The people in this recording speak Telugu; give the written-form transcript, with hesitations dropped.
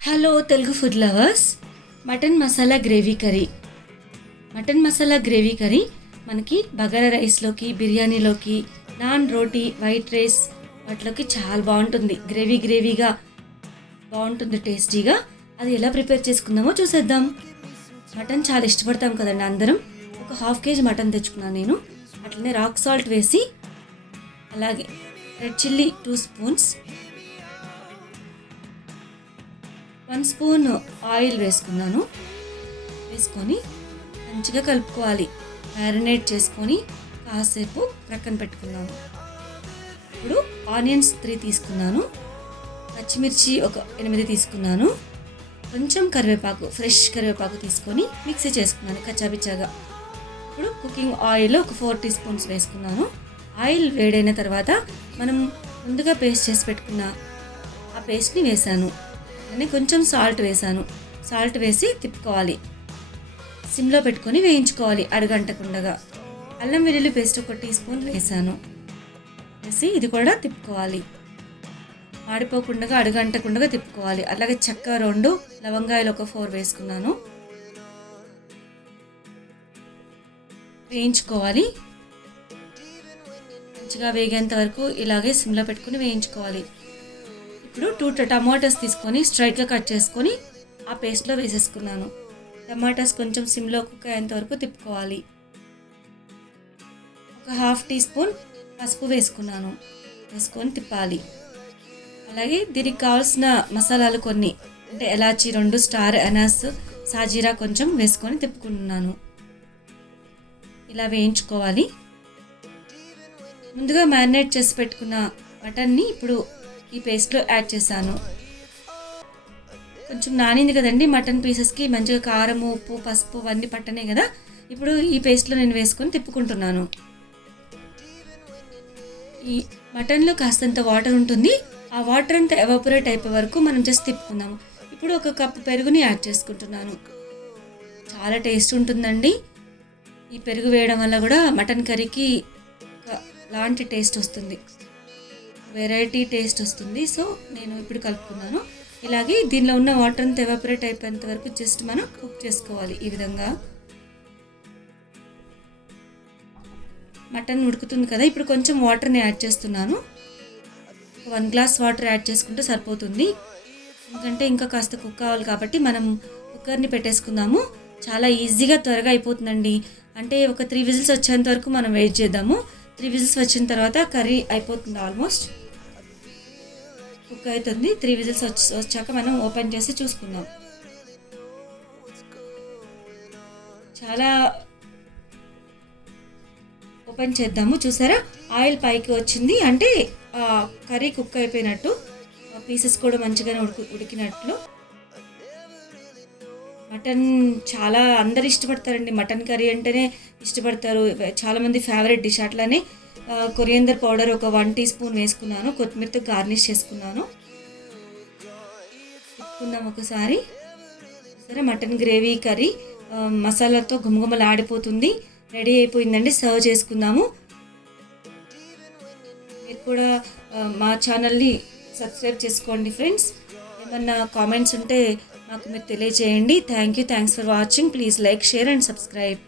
Hello Telugu food lovers. Mutton masala gravy curry. Mutton masala gravy curry మనకి బగారా రైస్లోకి, బిర్యానీలోకి, నాన్ రోటీ, వైట్ రైస్ వాటిలోకి చాలా బాగుంటుంది. గ్రేవీగా బాగుంటుంది, టేస్టీగా. అది ఎలా ప్రిపేర్ చేసుకుందామో చూసేద్దాం. మటన్ చాలా ఇష్టపడతాం కదండి అందరం. ఒక 1/2 kg మటన్ తెచ్చుకున్నాను నేను. అట్లనే రాక్ సాల్ట్ వేసి, అలాగే red chilli 2 spoons, 1 spoon oil వేసుకున్నాను. వేసుకొని మంచిగా కలుపుకోవాలి. మ్యారినేట్ చేసుకొని కాసేపు ప్రక్కన పెట్టుకున్నాను. ఇప్పుడు ఆనియన్స్ 3 తీసుకున్నాను, పచ్చిమిర్చి ఒక 8 తీసుకున్నాను, కొంచెం కరివేపాకు, ఫ్రెష్ కరివేపాకు తీసుకొని మిక్సీ చేసుకున్నాను కచ్చాపిచ్చాగా. ఇప్పుడు కుకింగ్ ఆయిల్ ఒక 4 టీ స్పూన్స్ వేసుకున్నాను. ఆయిల్ వేడైన తర్వాత మనం ముందుగా పేస్ట్ చేసి పెట్టుకున్న ఆ పేస్ట్ని వేసాను. అని కొంచెం సాల్ట్ వేసాను. సాల్ట్ వేసి తిప్పుకోవాలి. సిమ్లో పెట్టుకొని వేయించుకోవాలి అడుగంటకుండగా. అల్లం వెల్లుల్లి పేస్ట్ ఒక 1 టీ స్పూన్ వేసాను. వేసి ఇది కూడా తిప్పుకోవాలి. మాడిపోకుండా అడుగంటకుండగా తిప్పుకోవాలి. అలాగే చెక్క 2, లవంగాయలు ఒక 4 వేసుకున్నాను. వేయించుకోవాలి. మంచిగా వేగేంత వరకు ఇలాగే సిమ్లో పెట్టుకొని వేయించుకోవాలి. ఇప్పుడు 2 టమాటాస్ తీసుకొని స్ట్రైట్గా కట్ చేసుకొని ఆ పేస్ట్లో వేసేసుకున్నాను. టమాటాస్ కొంచెం సిమ్లో కుక్ అయ్యేంత వరకు తిప్పుకోవాలి. ఒక 1/2 టీ స్పూన్ పసుపు వేసుకున్నాను. వేసుకొని తిప్పాలి. అలాగే దీనికి కావాల్సిన మసాలాలు కొన్ని, అంటే ఎలాచి 2, స్టార్ అనాస్, సాజీరా కొంచెం వేసుకొని తిప్పుకుంటున్నాను. ఇలా వేయించుకోవాలి. ముందుగా మ్యారినేట్ చేసి పెట్టుకున్న మటన్ని ఇప్పుడు ఈ పేస్ట్లో యాడ్ చేశాను. కొంచెం నానింది కదండి మటన్ పీసెస్కి, మంచిగా కారం, ఉప్పు, పసుపు అవన్నీ పట్టనే కదా. ఇప్పుడు ఈ పేస్ట్లో నేను వేసుకొని తిప్పుకుంటున్నాను. ఈ మటన్లో కాస్తంత వాటర్ ఉంటుంది. ఆ వాటర్ అంతా ఎవాపరేట్ అయిపోయే వరకు మనం జస్ట్ తిప్పుకుందాము. ఇప్పుడు 1 కప్పు పెరుగుని యాడ్ చేసుకుంటున్నాను. చాలా టేస్ట్ ఉంటుందండి. ఈ పెరుగు వేయడం వల్ల కూడా మటన్ కర్రీకి లాంటి టేస్ట్ వస్తుంది, వెరైటీ టేస్ట్ వస్తుంది. సో నేను ఇప్పుడు కలుపుకున్నాను. ఇలాగే దీనిలో ఉన్న వాటర్ అంతా ఎవాపరేట్ అయిపోయేంత వరకు జస్ట్ మనం కుక్ చేసుకోవాలి. ఈ విధంగా మటన్ ఉడుకుతుంది కదా. ఇప్పుడు కొంచెం వాటర్ని యాడ్ చేస్తున్నాను. 1 గ్లాస్ వాటర్ యాడ్ చేసుకుంటే సరిపోతుంది. ఎందుకంటే ఇంకా కాస్త కుక్ కావాలి కాబట్టి మనం కుక్కర్ని పెట్టేసుకుందాము. చాలా ఈజీగా త్వరగా అయిపోతుందండి. అంటే ఒక 3 విజిల్స్ వచ్చేంత వరకు మనం వెయిట్ చేద్దాము. 3 విజిల్స్ వచ్చిన తర్వాత కర్రీ అయిపోతుంది, ఆల్మోస్ట్ కుక్ అవుతుంది. 3 విజిల్స్ వచ్చాక మనం ఓపెన్ చేసి చూసుకుందాం. చాలా ఓపెన్ చేద్దాము. చూసారా, ఆయిల్ పైకి వచ్చింది అంటే కర్రీ కుక్ అయిపోయినట్టు, పీసెస్ కూడా మంచిగానే ఉడికినట్లు. మటన్ చాలా అందరు ఇష్టపడతారండి. మటన్ కర్రీ అంటేనే ఇష్టపడతారు, చాలామంది ఫేవరెట్ డిష్. అట్లానే కొరియందర్ పౌడర్ ఒక 1 టీ స్పూన్ వేసుకున్నాను. కొత్తిమీరతో గార్నిష్ చేసుకున్నాను. తిప్పుకుందాం ఒకసారి. సరే, మటన్ గ్రేవీ కర్రీ మసాలాతో గుమగుమలాడిపోతుంది. రెడీ అయిపోయిందండి. సర్వ్ చేసుకుందాము. మీరు కూడా మా ఛానల్ని సబ్స్క్రైబ్ చేసుకోండి ఫ్రెండ్స్. ఏమన్నా కామెంట్స్ ఉంటే నాకు మీరు తెలియజేయండి. Thanks for watching. Please like, share and subscribe.